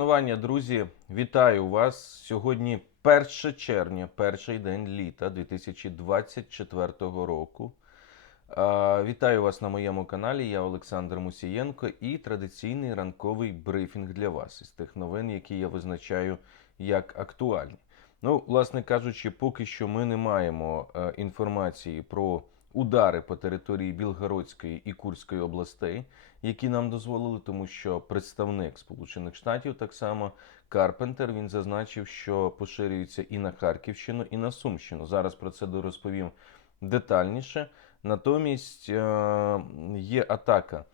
Шанування, друзі, вітаю вас. Сьогодні 1 червня, перший день літа 2024 року. Вітаю вас на моєму каналі. Я Олександр Мусієнко і традиційний ранковий брифінг для вас із тих новин, які я визначаю як актуальні. Ну, власне кажучи, поки що ми не маємо е, інформації про удари по території Білгородської і Курської областей, які нам дозволили, тому що представник Сполучених Штатів, так само Карпентер, він зазначив, що поширюється і на Харківщину, і на Сумщину. Зараз про це розповім детальніше. Натомість е, є атака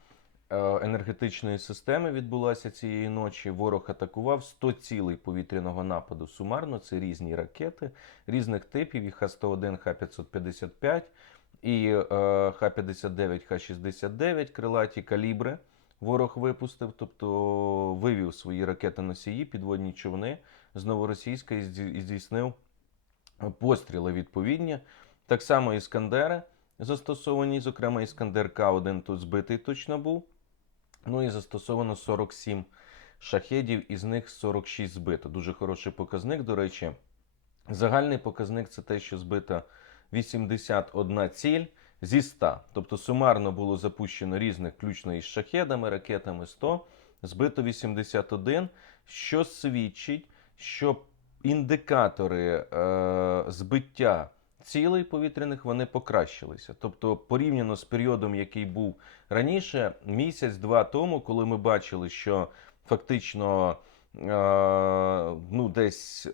е, енергетичної системи відбулася цієї ночі. Ворог атакував 100 цілей повітряного нападу сумарно. Це різні ракети різних типів, і Х-101, Х-555 і е, Х-59, Х-69, крилаті калібри. Ворог випустив, тобто вивів свої ракети-носії, підводні човни з Новоросійська і здійснив постріли відповідні. Так само іскандери застосовані, зокрема іскандер К-1 тут збитий точно був. Ну і застосовано 47 шахедів, із них 46 збито. Дуже хороший показник. До речі, загальний показник це те, що збито 81 ціль зі 100. Тобто сумарно було запущено різних, включно із шахедами, ракетами 100, збито 81, що свідчить, що індикатори е, збиття цілей повітряних вони покращилися. Тобто, порівняно з періодом, який був раніше, місяць-два тому, коли ми бачили, що фактично ну, десь е,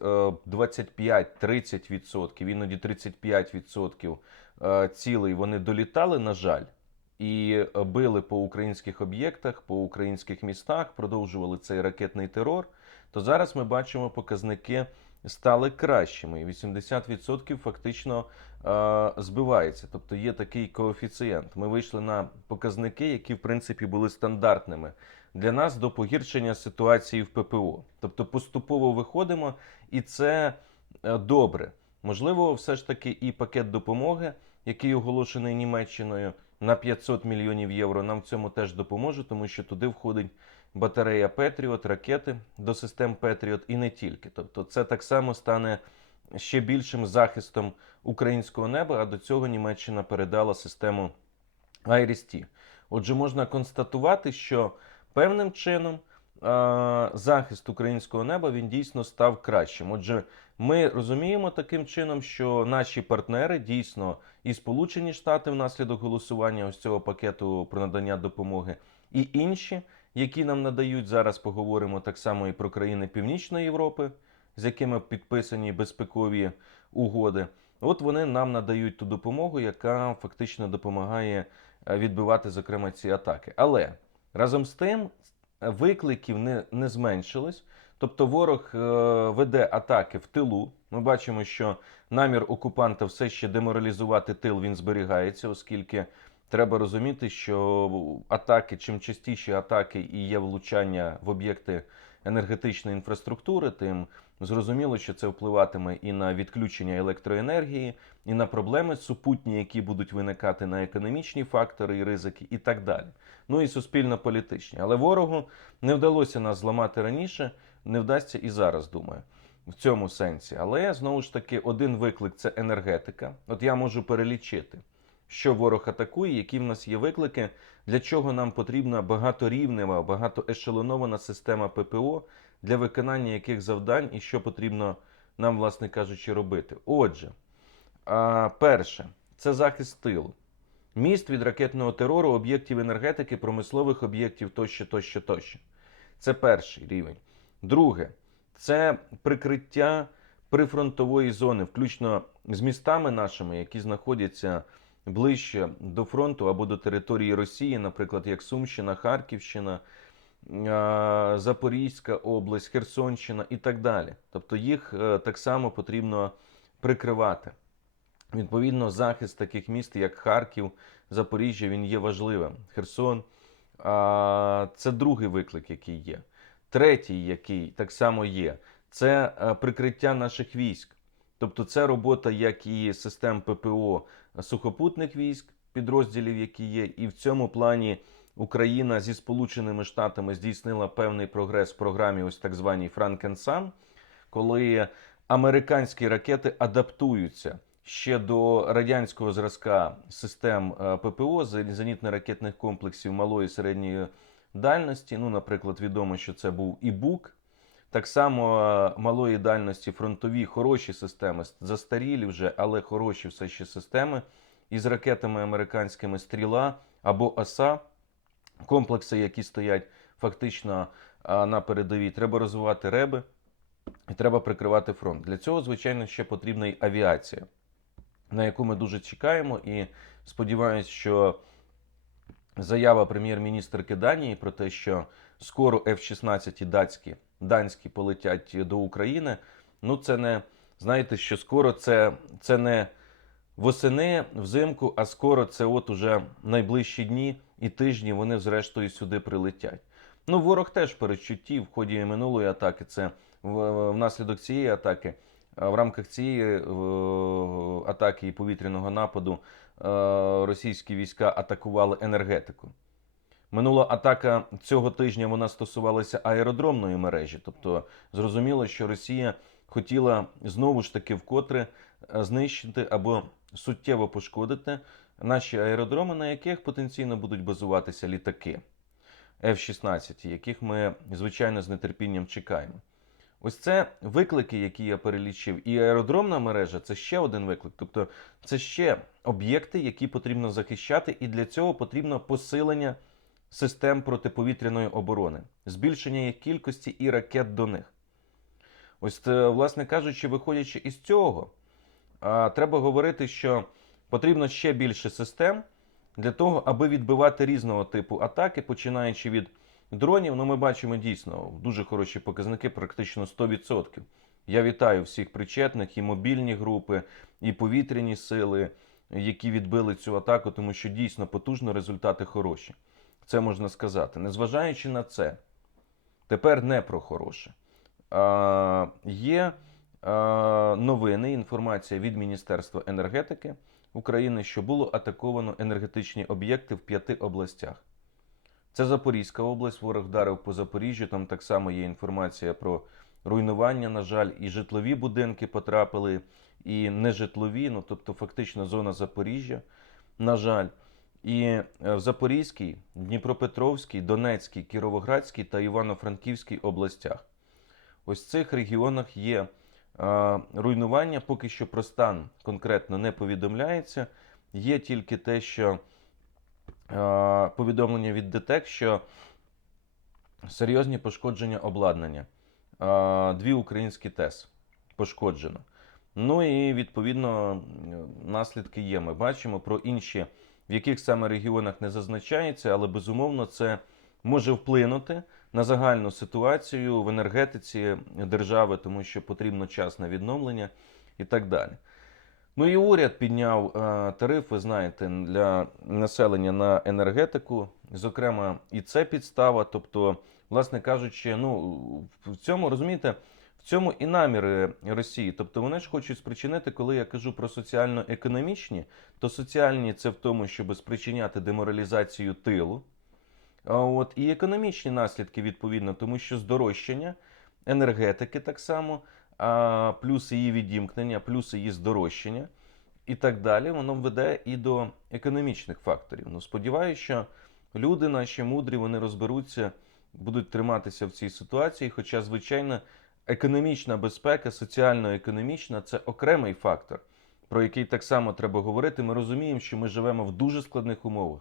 25-30%, іноді 35% е, цілей вони долітали, на жаль, і е, били по українських об'єктах, по українських містах, продовжували цей ракетний терор. То зараз ми бачимо показники стали кращими, і 80% фактично е, збивається. Тобто є такий коефіцієнт. Ми вийшли на показники, які в принципі були стандартними для нас до погіршення ситуації в ППО. Тобто поступово виходимо, і це е, добре. Можливо, все ж таки і пакет допомоги, який оголошений Німеччиною на 500 мільйонів євро, нам в цьому теж допоможе, тому що туди входить батарея Петріот, ракети до систем Петріот і не тільки. Тобто, це так само стане ще більшим захистом українського неба. А до цього Німеччина передала систему IRIS-T. Отже, можна констатувати, що певним чином захист українського неба він дійсно став кращим. Отже, ми розуміємо таким чином, що наші партнери дійсно і Сполучені Штати внаслідок голосування ось цього пакету про надання допомоги, і інші, які нам надають зараз, поговоримо так само і про країни Північної Європи, з якими підписані безпекові угоди. От вони нам надають ту допомогу, яка фактично допомагає відбивати, зокрема, ці атаки. Але разом з тим викликів не, не зменшилось. Тобто ворог е, веде атаки в тилу. Ми бачимо, що намір окупанта все ще деморалізувати тил він зберігається, оскільки треба розуміти, що атаки, чим частіші атаки і є влучання в об'єкти енергетичної інфраструктури, тим зрозуміло, що це впливатиме і на відключення електроенергії, і на проблеми супутні, які будуть виникати на економічні фактори і ризики, і так далі. Ну і суспільно-політичні. Але ворогу не вдалося нас зламати раніше, не вдасться і зараз, думаю. В цьому сенсі, але знову ж таки, один виклик це енергетика. От я можу перелічити, що ворог атакує, які в нас є виклики, для чого нам потрібна багаторівнева, багатоешелонована система ППО для виконання яких завдань і що потрібно нам, власне кажучи, робити. Отже, перше, це захист тилу. Міст від ракетного терору, об'єктів енергетики, промислових об'єктів тощо, тощо, тощо. Це перший рівень. Друге, це прикриття прифронтової зони, включно з містами нашими, які знаходяться ближче до фронту або до території Росії, наприклад, як Сумщина, Харківщина, Запорізька область, Херсонщина і так далі. Тобто їх е, так само потрібно прикривати. Відповідно, захист таких міст, як Харків, Запоріжжя, він є важливим. Херсон це другий виклик, який є. Третій, який так само є, це е, прикриття наших військ. Тобто, це робота як і систем ППО сухопутних військ, підрозділів, які є, і в цьому плані Україна зі Сполученими Штатами здійснила певний прогрес в програмі, ось так званій Франкенсам, коли американські ракети адаптуються ще до радянського зразка систем е, ППО зенітно-ракетних комплексів малої і середньої дальності. Ну, наприклад, відомо, що це був і БУК. Так само е, малої дальності фронтові хороші системи, застарілі вже, але хороші все ще системи із ракетами американськими стріла або ОСА, комплекси, які стоять фактично на передовій. Треба розвивати реби і треба прикривати фронт. Для цього, звичайно, ще потрібна й авіація, на яку ми дуже чекаємо. І сподіваюся, що заява прем'єр-міністрки Данії про те, що скоро F-16 датські, данські полетять до України. Ну, це не знаєте, що скоро це, це не восени, взимку, а скоро це от уже найближчі дні і тижні вони зрештою сюди прилетять. Ну, ворог теж в передчутті в ході минулої атаки. Це внаслідок цієї атаки, в рамках цієї е, атаки і повітряного нападу е, російські війська атакували енергетику. Минула атака цього тижня вона стосувалася аеродромної мережі. Тобто зрозуміло, що Росія хотіла знову ж таки вкотре е, знищити або суттєво пошкодити наші аеродроми, на яких потенційно будуть базуватися літаки F-16, яких ми, звичайно, з нетерпінням чекаємо. Ось це виклики, які я перелічив, і аеродромна мережа це ще один виклик. Тобто це ще об'єкти, які потрібно захищати, і для цього потрібно посилення систем протиповітряної оборони, збільшення їх кількості і ракет до них. Ось, власне кажучи, виходячи із цього, треба говорити, що потрібно ще більше систем для того, аби відбивати різного типу атаки, починаючи від дронів. Ну, ми бачимо дійсно дуже хороші показники, практично 100%. Я вітаю всіх причетних, і мобільні групи, і повітряні сили, які відбили цю атаку, тому що дійсно потужно результати хороші. Це можна сказати. Незважаючи на це, тепер не про хороше. А, є а, новини, інформація від Міністерства енергетики України, що було атаковано енергетичні об'єкти в п'яти областях. Це Запорізька область, ворог вдарив по Запоріжжю. Там так само є інформація про руйнування. На жаль, і житлові будинки потрапили, і нежитлові, ну тобто фактично зона Запоріжжя. На жаль, і е, в Запорізькій, Дніпропетровській, Донецькій, Кіровоградській та Івано-Франківській областях. Ось в цих регіонах є е, руйнування. Поки що про стан конкретно не повідомляється. Є тільки те, що е, повідомлення від ДТЕК, що серйозні пошкодження обладнання. Дві українські ТЕС пошкоджено. Ну і відповідно наслідки є. Ми бачимо про інші, в яких саме регіонах не зазначається, але безумовно це може вплинути на загальну ситуацію в енергетиці держави, тому що потрібно час на відновлення і так далі. Ну і уряд підняв е, тариф, ви знаєте, для населення на енергетику. Зокрема, і це підстава. Тобто, власне кажучи, ну в цьому розумієте, цьому і наміри Росії. Тобто вони ж хочуть спричинити, коли я кажу про соціально-економічні, то соціальні це в тому, щоб спричиняти деморалізацію тилу. От і економічні наслідки відповідно, тому що здорожчання енергетики так само, а плюс її відімкнення, плюс її здорожчання і так далі, воно веде і до економічних факторів. Ну, сподіваюся, що люди наші мудрі, вони розберуться, будуть триматися в цій ситуації. Хоча, звичайно, економічна безпека, соціально-економічна це окремий фактор, про який так само треба говорити. Ми розуміємо, що ми живемо в дуже складних умовах,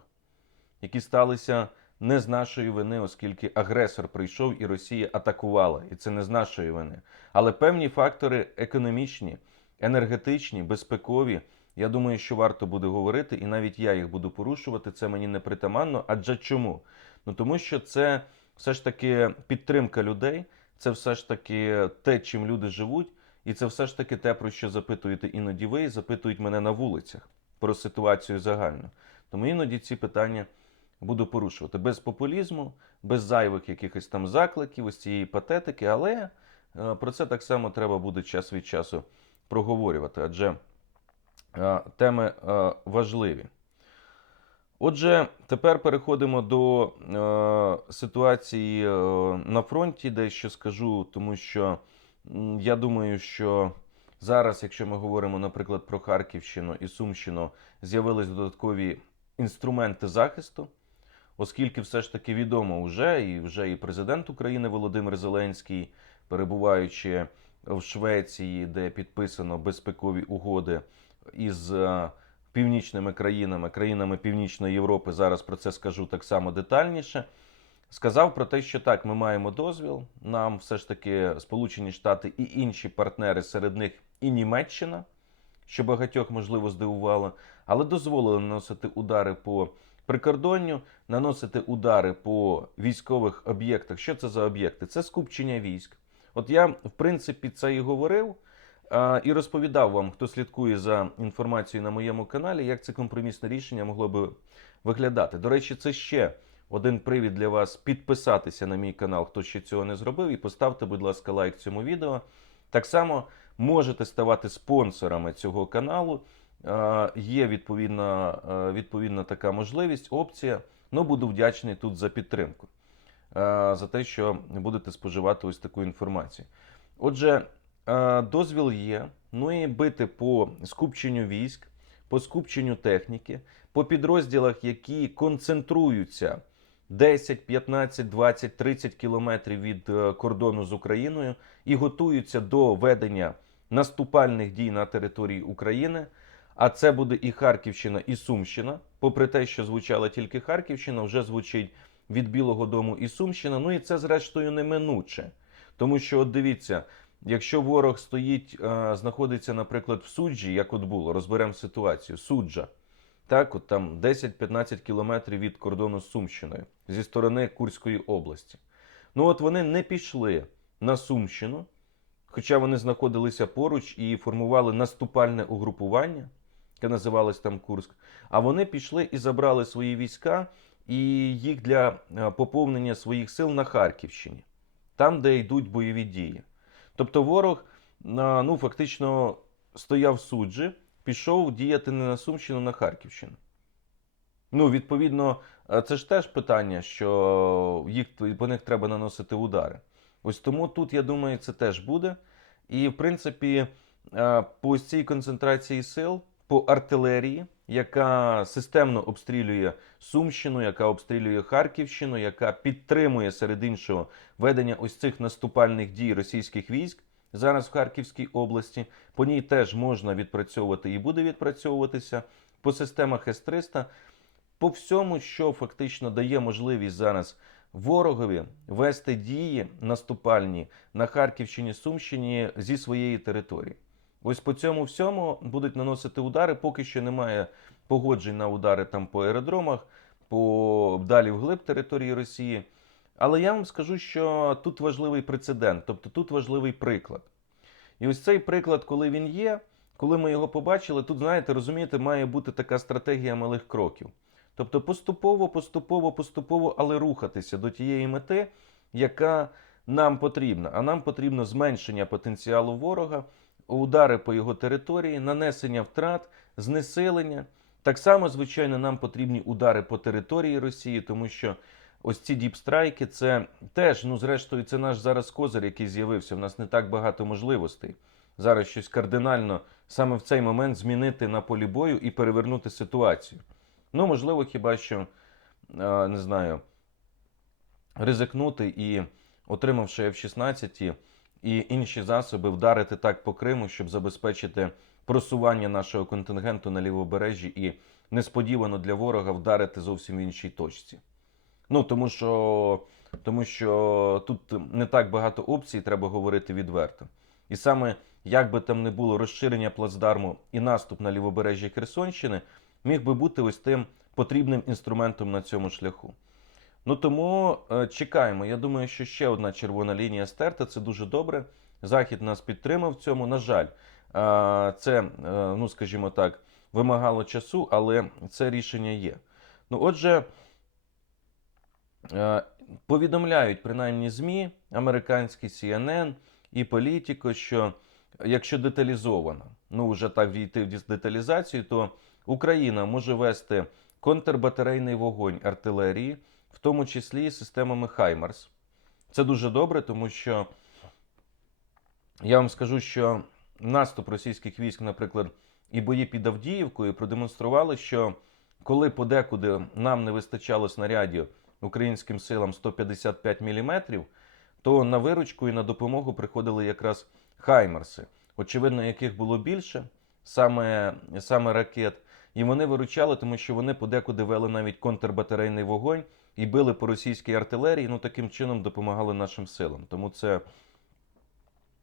які сталися не з нашої вини, оскільки агресор прийшов і Росія атакувала, і це не з нашої вини. Але певні фактори економічні, енергетичні, безпекові. Я думаю, що варто буде говорити, і навіть я їх буду порушувати. Це мені не притаманно. Адже чому? Ну тому що це все ж таки підтримка людей, це все ж таки те, чим люди живуть, і це все ж таки те, про що запитуєте іноді ви, і запитують мене на вулицях про ситуацію загально. Тому іноді ці питання буду порушувати без популізму, без зайвих якихось там закликів, ось цієї патетики, але е, про це так само треба буде час від часу проговорювати, адже е, теми е, важливі. Отже, тепер переходимо до е, ситуації е, на фронті, дещо скажу, тому що я думаю, що зараз, якщо ми говоримо, наприклад, про Харківщину і Сумщину, з'явились додаткові інструменти захисту, оскільки все ж таки відомо вже, і вже і президент України Володимир Зеленський, перебуваючи в Швеції, де підписано безпекові угоди із е, північними країнами, країнами Північної Європи, зараз про це скажу так само детальніше. Сказав про те, що так, ми маємо дозвіл. Нам все ж таки Сполучені Штати і інші партнери, серед них і Німеччина, що багатьох можливо здивувало, але дозволили наносити удари по прикордонню, наносити удари по військових об'єктах. Що це за об'єкти? Це скупчення військ. От я, в принципі, це і говорив. І розповідав вам, хто слідкує за інформацією на моєму каналі, як це компромісне рішення могло би виглядати. До речі, це ще один привід для вас підписатися на мій канал, хто ще цього не зробив, і поставте, будь ласка, лайк цьому відео. Так само можете ставати спонсорами цього каналу. Є відповідна, відповідна така можливість, опція. Ну, буду вдячний тут за підтримку, за те, що будете споживати ось таку інформацію. Отже, дозвіл є. Ну і бити по скупченню військ, по скупченню техніки, по підрозділах, які концентруються 10, 15, 20, 30 кілометрів від е, кордону з Україною і готуються до ведення наступальних дій на території України. А це буде і Харківщина, і Сумщина. Попри те, що звучала тільки Харківщина, вже звучить від Білого Дому і Сумщина. Ну і це, зрештою, неминуче. Тому що, от дивіться, якщо ворог стоїть, е, знаходиться, наприклад, в суджі, як от було, розберемо ситуацію. Суджа, так, от там 10-15 кілометрів від кордону з Сумщиною зі сторони Курської області. Ну от вони не пішли на Сумщину, хоча вони знаходилися поруч і формували наступальне угрупування, яке називалось там Курськ. А вони пішли і забрали свої війська і їх для е, поповнення своїх сил на Харківщині, там, де йдуть бойові дії. Тобто ворог ну, фактично стояв суджі, пішов діяти не на Сумщину, а на Харківщину. Ну, відповідно, це ж теж питання, що їх, по них треба наносити удари. Ось тому тут, я думаю, це теж буде. І, в принципі, по цій концентрації сил, по артилерії, яка системно обстрілює Сумщину, яка обстрілює Харківщину, яка підтримує серед іншого ведення ось цих наступальних дій російських військ зараз в Харківській області. По ній теж можна відпрацьовувати і буде відпрацьовуватися по системах С-300, по всьому, що фактично дає можливість зараз ворогові вести дії наступальні на Харківщині, Сумщині зі своєї території. Ось по цьому всьому будуть наносити удари. Поки що немає погоджень на удари там по аеродромах, по далі вглиб території Росії. Але я вам скажу, що тут важливий прецедент, тобто тут важливий приклад. І ось цей приклад, коли він є, коли ми його побачили, тут, знаєте, розумієте, має бути така стратегія малих кроків. Тобто поступово, поступово, поступово, але рухатися до тієї мети, яка нам потрібна. А нам потрібно зменшення потенціалу ворога, удари по його території, нанесення втрат, знесилення. Так само, звичайно, нам потрібні удари по території Росії, тому що ось ці діпстрайки це теж, ну зрештою, це наш зараз козир, який з'явився. У нас не так багато можливостей. Зараз щось кардинально саме в цей момент змінити на полі бою і перевернути ситуацію. Ну, можливо, хіба що е, не знаю, ризикнути і, отримавши F-16 і інші засоби, вдарити так по Криму, щоб забезпечити просування нашого контингенту на лівобережжі і несподівано для ворога вдарити зовсім в іншій точці. Ну, тому що, тому що тут не так багато опцій, треба говорити відверто. І саме як би там не було розширення плацдарму і наступ на лівобережжя Херсонщини, міг би бути ось тим потрібним інструментом на цьому шляху. Ну тому е, чекаємо. Я думаю, що ще одна червона лінія стерта це дуже добре. Захід нас підтримав в цьому. На жаль, е, це, е, ну скажімо так, вимагало часу, але це рішення є. Ну, отже, е, повідомляють принаймні ЗМІ, американські CNN і Політіко, що якщо деталізовано, ну вже так війти в деталізацію, то Україна може вести контрбатарейний вогонь артилерії, в тому числі системами Хаймарс. Це дуже добре, тому що я вам скажу, що наступ російських військ, наприклад, і бої під Авдіївкою продемонстрували, що коли подекуди нам не вистачало снарядів українським силам 155 мм, то на виручку і на допомогу приходили якраз Хаймарси, очевидно, яких було більше, саме, саме ракет. І вони виручали, тому що вони подекуди вели навіть контрбатарейний вогонь і били по російській артилерії, ну таким чином допомагали нашим силам. Тому це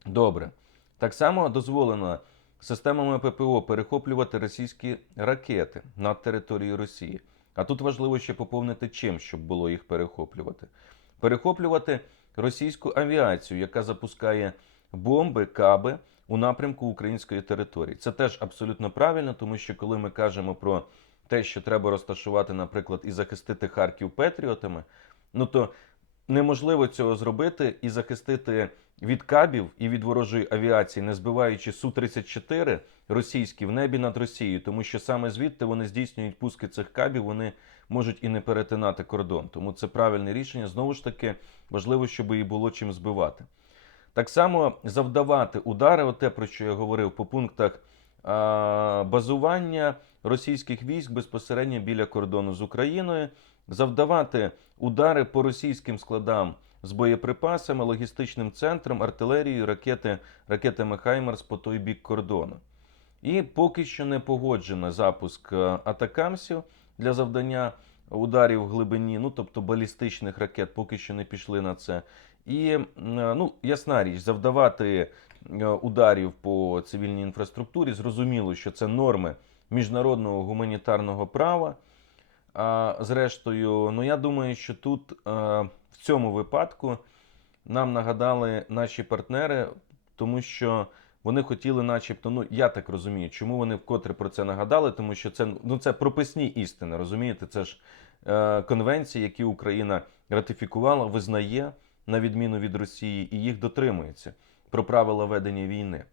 добре. Так само дозволено системами ППО перехоплювати російські ракети над територією Росії. А тут важливо ще поповнити чим, щоб було їх перехоплювати. Перехоплювати російську авіацію, яка запускає бомби, каби у напрямку української території. Це теж абсолютно правильно, тому що коли ми кажемо про те, що треба розташувати, наприклад, і захистити Харків Петріотами, ну то неможливо цього зробити і захистити від кабів і від ворожої авіації, не збиваючи Су-34 російські в небі над Росією, тому що саме звідти вони здійснюють пуски цих кабів, вони можуть і не перетинати кордон. Тому це правильне рішення. Знову ж таки, важливо, щоб і було чим збивати. Так само завдавати удари, оте, про що я говорив по пунктах а, базування російських військ безпосередньо біля кордону з Україною, завдавати удари по російським складам з боєприпасами, логістичним центром, артилерією, ракети, ракетами Хаймарс по той бік кордону. І поки що не погоджено запуск е, атакамсів для завдання ударів в глибині, ну тобто балістичних ракет, поки що не пішли на це. І е, ну, ясна річ, завдавати е, ударів по цивільній інфраструктурі, зрозуміло, що це норми міжнародного гуманітарного права. А зрештою, ну я думаю, що тут е, в цьому випадку нам нагадали наші партнери, тому що вони хотіли, начебто, ну я так розумію, чому вони вкотре про це нагадали, тому що це ну це прописні істини, розумієте? Це ж е, конвенції, які Україна ратифікувала, визнає на відміну від Росії, і їх дотримується про правила ведення війни.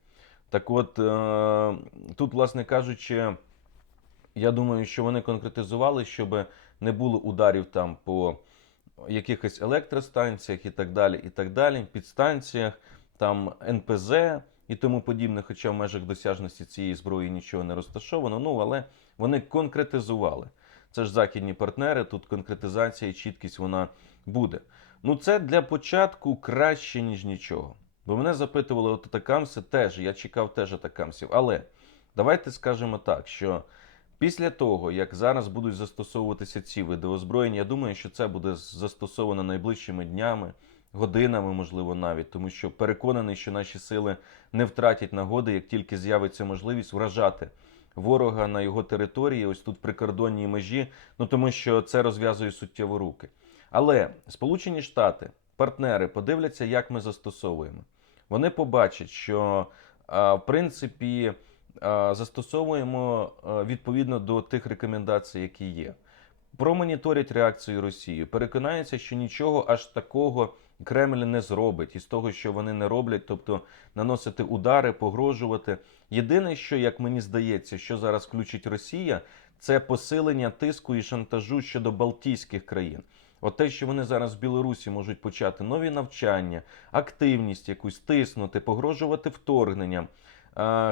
Так от е, тут, власне кажучи, я думаю, що вони конкретизували, щоб не було ударів там по якихось електростанціях і так далі, і так далі, підстанціях, там НПЗ і тому подібне, хоча в межах досяжності цієї зброї нічого не розташовано. Ну але вони конкретизували. Це ж західні партнери, тут конкретизація і чіткість вона буде. Ну, це для початку краще, ніж нічого. Бо мене запитували от атакамси теж, я чекав теж атакамсів. Але давайте скажемо так, що після того, як зараз будуть застосовуватися ці види озброєння, я думаю, що це буде застосовано найближчими днями, годинами, можливо, навіть, тому що переконаний, що наші сили не втратять нагоди, як тільки з'явиться можливість вражати ворога на його території, ось тут прикордонній межі, ну тому що це розв'язує суттєво руки. Але Сполучені Штати, партнери, подивляться, як ми застосовуємо. Вони побачать, що в принципі застосовуємо відповідно до тих рекомендацій, які є. Промоніторять реакцію Росії, переконаються, що нічого аж такого Кремль не зробить із того, що вони не роблять, тобто наносити удари, погрожувати. Єдине, що як мені здається, що зараз включить Росія, це посилення тиску і шантажу щодо Балтійських країн. От те, що вони зараз в Білорусі можуть почати нові навчання, активність якусь тиснути, погрожувати вторгненням,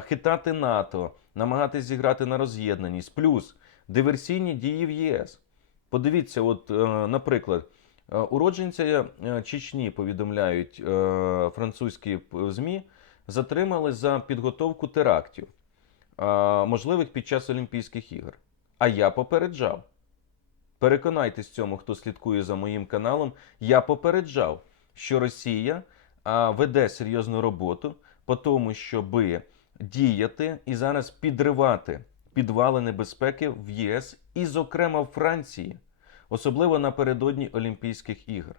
хитати НАТО, намагатись зіграти на роз'єднаність, плюс диверсійні дії в ЄС. Подивіться, от, е, наприклад, е, уродженця е, Чечні повідомляють французькі ЗМІ, затримали за підготовку терактів, можливих під час Олімпійських ігор. А я попереджав. Переконайтесь цьому, хто слідкує за моїм каналом. Я попереджав, що Росія веде серйозну роботу по тому, щоби діяти і зараз підривати підвали небезпеки в ЄС і, зокрема, в Франції, особливо напередодні Олімпійських ігор.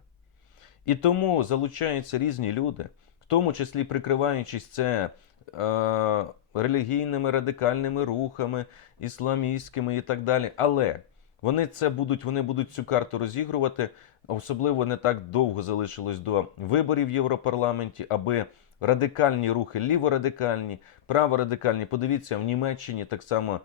І тому залучаються різні люди, в тому числі прикриваючись це е, релігійними радикальними рухами, ісламістськими і так далі. Але вони це будуть, вони будуть цю карту розігрувати. Особливо не так довго залишилось до виборів в Європарламенті, аби радикальні рухи, ліворадикальні, праворадикальні. Подивіться, в Німеччині так само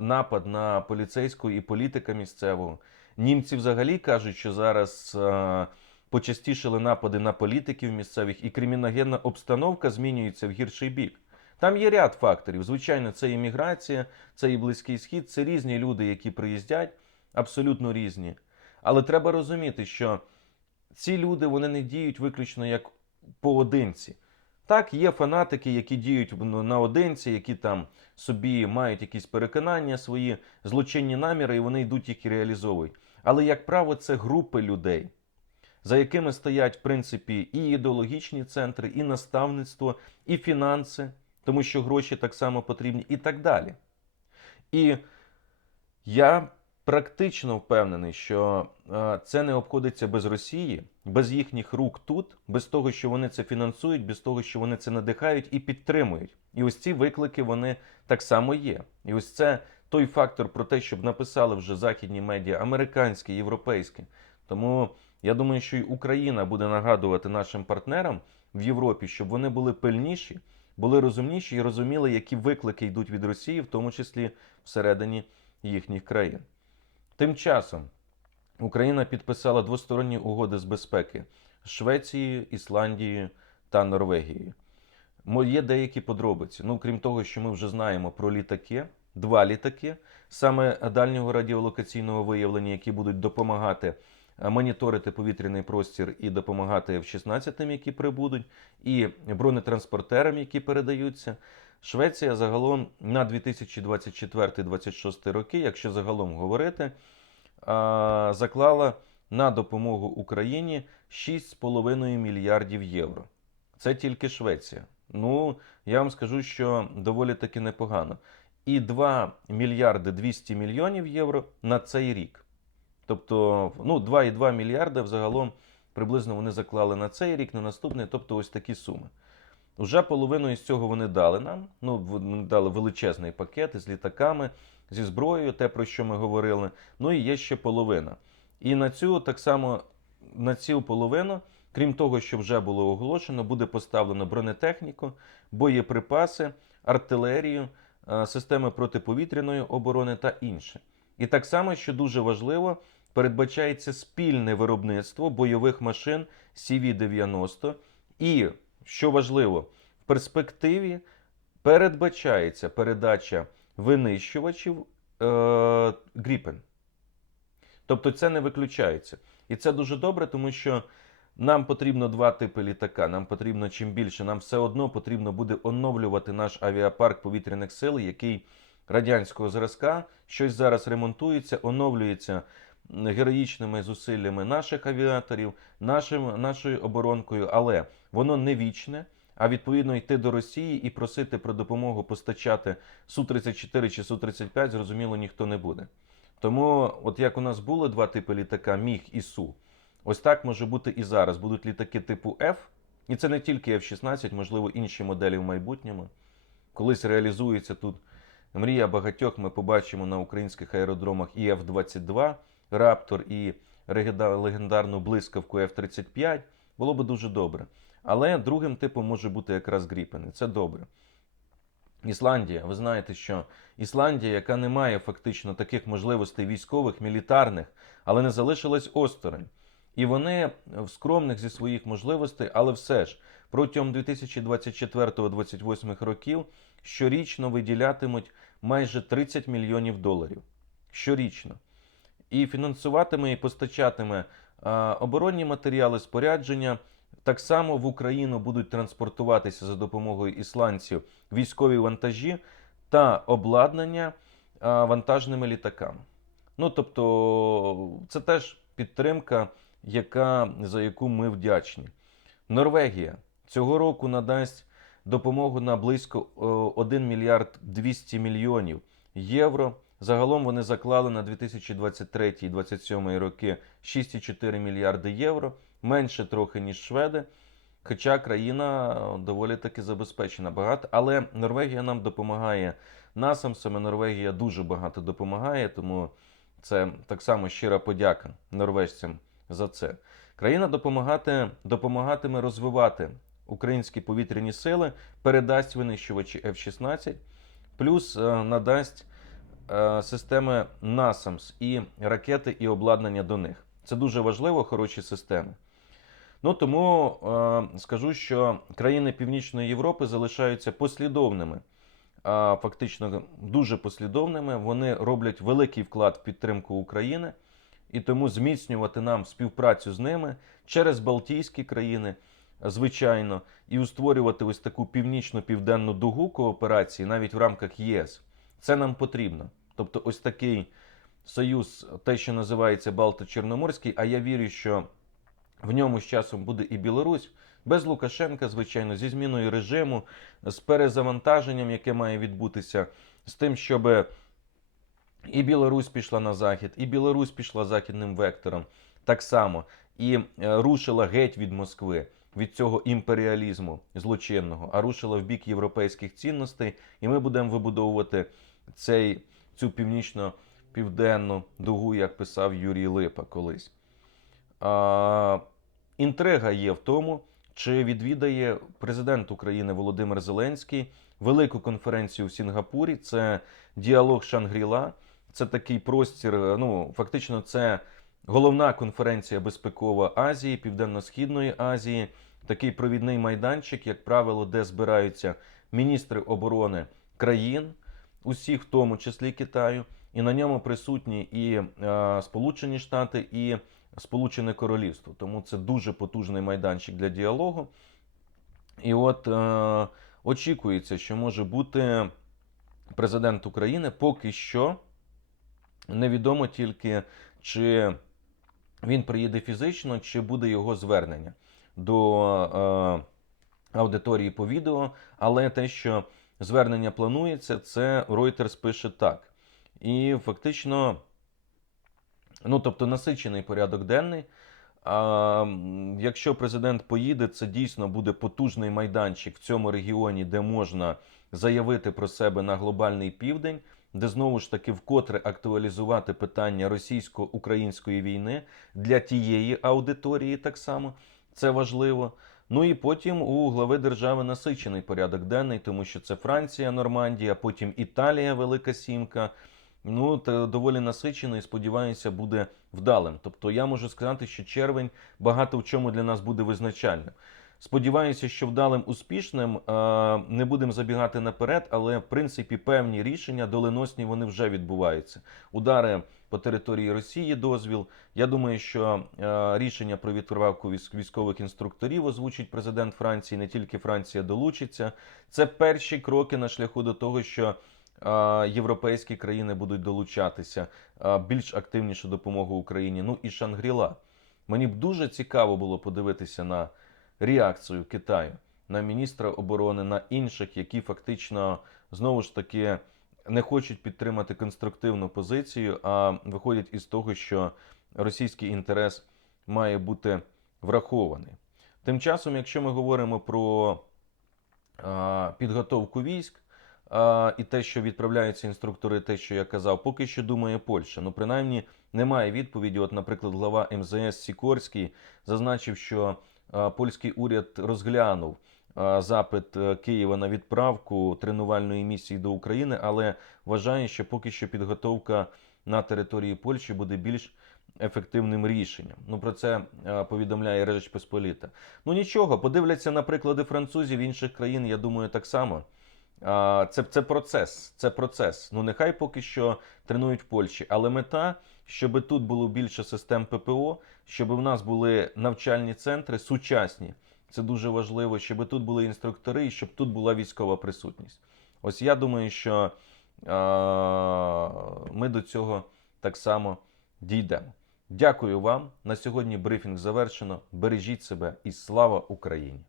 напад на поліцейського і політика місцевого. Німці взагалі кажуть, що зараз е, почастішили напади на політиків місцевих, і криміногенна обстановка змінюється в гірший бік. Там є ряд факторів. Звичайно, це імміграція, це і Близький Схід, це різні люди, які приїздять, абсолютно різні. Але треба розуміти, що ці люди вони не діють виключно як поодинці. Так, є фанатики, які діють ну, наодинці, які там собі мають якісь переконання, свої злочинні наміри, і вони йдуть їх і реалізовують. Але, як правило, це групи людей, за якими стоять, в принципі, і ідеологічні центри, і наставництво, і фінанси, тому що гроші так само потрібні, і так далі. І я практично впевнений, що е, це не обходиться без Росії, без їхніх рук тут, без того, що вони це фінансують, без того, що вони це надихають і підтримують. І ось ці виклики вони так само є. І ось це той фактор про те, щоб написали вже західні медіа, американські, європейські. Тому я думаю, що і Україна буде нагадувати нашим партнерам в Європі, щоб вони були пильніші, були розумніші і розуміли, які виклики йдуть від Росії, в тому числі всередині їхніх країн. Тим часом Україна підписала двосторонні угоди з безпеки з Швецією, Ісландією та Норвегією. Є деякі подробиці. Ну, крім того, що ми вже знаємо про літаки, два літаки, саме дальнього радіолокаційного виявлення, які будуть допомагати е, моніторити повітряний простір і допомагати F-16, які прибудуть, і бронетранспортерам, які передаються. Швеція загалом на 2024-2026 роки, якщо загалом говорити, заклала на допомогу Україні 6,5 мільярдів євро. Це тільки Швеція. Ну, я вам скажу, що доволі таки непогано. І 2 мільярди 200 мільйонів євро на цей рік. Тобто, ну, 2,2 мільярда взагалом приблизно вони заклали на цей рік, на наступний, тобто ось такі суми. Уже половину із цього вони дали нам. Ну, вони дали величезний пакет із літаками, зі зброєю, те, про що ми говорили. Ну і є ще половина. І на цю так само на цю половину, крім того, що вже було оголошено, буде поставлено бронетехніку, боєприпаси, артилерію, е, системи протиповітряної оборони та інше. І так само, що дуже важливо, передбачається спільне виробництво бойових машин CV-90 і що важливо, в перспективі передбачається передача винищувачів е. Тобто це не виключається. І це дуже добре, тому що нам потрібно два типи літака. Нам потрібно чим більше. Нам все одно потрібно буде оновлювати наш авіапарк повітряних сил, який радянського зразка щось зараз ремонтується, оновлюється героїчними зусиллями наших авіаторів, нашим, нашою оборонкою, але воно не вічне. А відповідно йти до Росії і просити про допомогу постачати Су-34 чи Су-35, зрозуміло, ніхто не буде. Тому, от як у нас були два типи літака Міг і Су, ось так може бути і зараз. Будуть літаки типу F, і це не тільки F-16, можливо, інші моделі в майбутньому. Колись реалізується тут мрія багатьох. Ми побачимо на українських аеродромах і F-22 Раптор, і легендарну блискавку F-35. Було би дуже добре. Але другим типом може бути якраз Гріпен. Це добре. Ісландія, ви знаєте, що Ісландія, яка не має фактично таких можливостей військових, мілітарних, але не залишилась осторонь. І вони в скромних зі своїх можливостей, але все ж протягом 2024-2028 років щорічно виділятимуть майже 30 мільйонів доларів. Щорічно. І фінансуватиме і постачатиме оборонні матеріали, спорядження. Так само в Україну будуть транспортуватися за допомогою ісландців військові вантажі та обладнання вантажними літаками. Ну тобто, це теж підтримка, яка, за яку ми вдячні. Норвегія цього року надасть допомогу на близько е, 1 мільярд 200 мільйонів євро. Загалом вони заклали на 2023-2027 роки 6,4 мільярди євро, менше трохи, ніж шведи. Хоча країна е, доволі таки забезпечена багато. Але Норвегія нам допомагає насам, саме Норвегія дуже багато допомагає, тому це так само щира подяка норвежцям за це. Країна допомагати, допомагатиме розвивати українські повітряні сили, передасть винищувачі F-16, плюс е, надасть системи NASAMS і ракети і обладнання до них. Це дуже важливо, хороші системи. Ну тому е, скажу, що країни Північної Європи залишаються послідовними, а фактично дуже послідовними. Вони роблять великий вклад в підтримку України, і тому зміцнювати нам співпрацю з ними через Балтійські країни, звичайно, і устворювати ось таку північно-південну дугу кооперації навіть в рамках ЄС. Це нам потрібно. Тобто, ось такий союз, те, що називається Балто-Чорноморський, а я вірю, що в ньому з часом буде і Білорусь, без Лукашенка, звичайно, зі зміною режиму, з перезавантаженням, яке має відбутися, з тим, щоб і Білорусь пішла на захід, і Білорусь пішла західним вектором. Так само, і е, рушила геть від Москви, від цього імперіалізму злочинного, а рушила в бік європейських цінностей, і ми будемо вибудовувати цей, цю північно-південну дугу, як писав Юрій Липа колись. А, інтрига є в тому, чи відвідає президент України Володимир Зеленський велику конференцію в Сінгапурі. Це діалог Шангріла. Це такий простір. Ну, фактично, це головна конференція безпекова Азії, Південно-Східної Азії. Такий провідний майданчик, як правило, де збираються міністри оборони країн, усіх, в тому числі Китаю, і на ньому присутні і е, Сполучені Штати, і Сполучене Королівство. Тому це дуже потужний майданчик для діалогу. І от е, очікується, що може бути президент України поки що. Невідомо тільки, чи він приїде фізично, чи буде його звернення до е, аудиторії по відео. Але те, що звернення планується, це Reuters пише так. І фактично, ну тобто насичений порядок денний. А, якщо президент поїде, це дійсно буде потужний майданчик в цьому регіоні, де можна заявити про себе на глобальний південь, де знову ж таки вкотре актуалізувати питання російсько-української війни для тієї аудиторії, так само це важливо. Ну і потім у глави держави насичений порядок денний, тому що це Франція, Нормандія, потім Італія, Велика Сімка. Ну, та доволі насичений, сподіваюся, буде вдалим. Тобто я можу сказати, що червень багато в чому для нас буде визначальним. Сподіваюся, що вдалим успішним е, не будемо забігати наперед, але в принципі певні рішення доленосні вони вже відбуваються. Удари по території Росії, дозвіл. Я думаю, що е, рішення про відправку військових інструкторів озвучить президент Франції. Не тільки Франція долучиться. Це перші кроки на шляху до того, що європейські країни будуть долучатися більш активніше допомогу Україні. Ну і Шангріла. Мені б дуже цікаво було подивитися на реакцію Китаю, на міністра оборони, на інших, які фактично знову ж таки не хочуть підтримати конструктивну позицію, а виходять із того, що російський інтерес має бути врахований. Тим часом, якщо ми говоримо про підготовку військ, а, і те, що відправляються інструктори, те, що я казав, поки що думає Польща. Ну, принаймні, немає відповіді. От, наприклад, глава МЗС Сікорський зазначив, що а, польський уряд розглянув запит е, Києва на відправку тренувальної місії до України, але вважає, що поки що підготовка на території Польщі буде більш ефективним рішенням. Ну про це повідомляє Режич Посполіта. Ну нічого, подивляться на приклади французів інших країн. Я думаю, так само. Це це процес. Це процес. Ну нехай поки що тренують в Польщі, але мета, щоб тут було більше систем ППО, щоб в нас були навчальні центри сучасні. Це дуже важливо, щоб тут були інструктори і щоб тут була військова присутність. Ось я думаю, що а, ми до цього так само дійдемо. Дякую вам. На сьогодні брифінг завершено. Бережіть себе і слава Україні!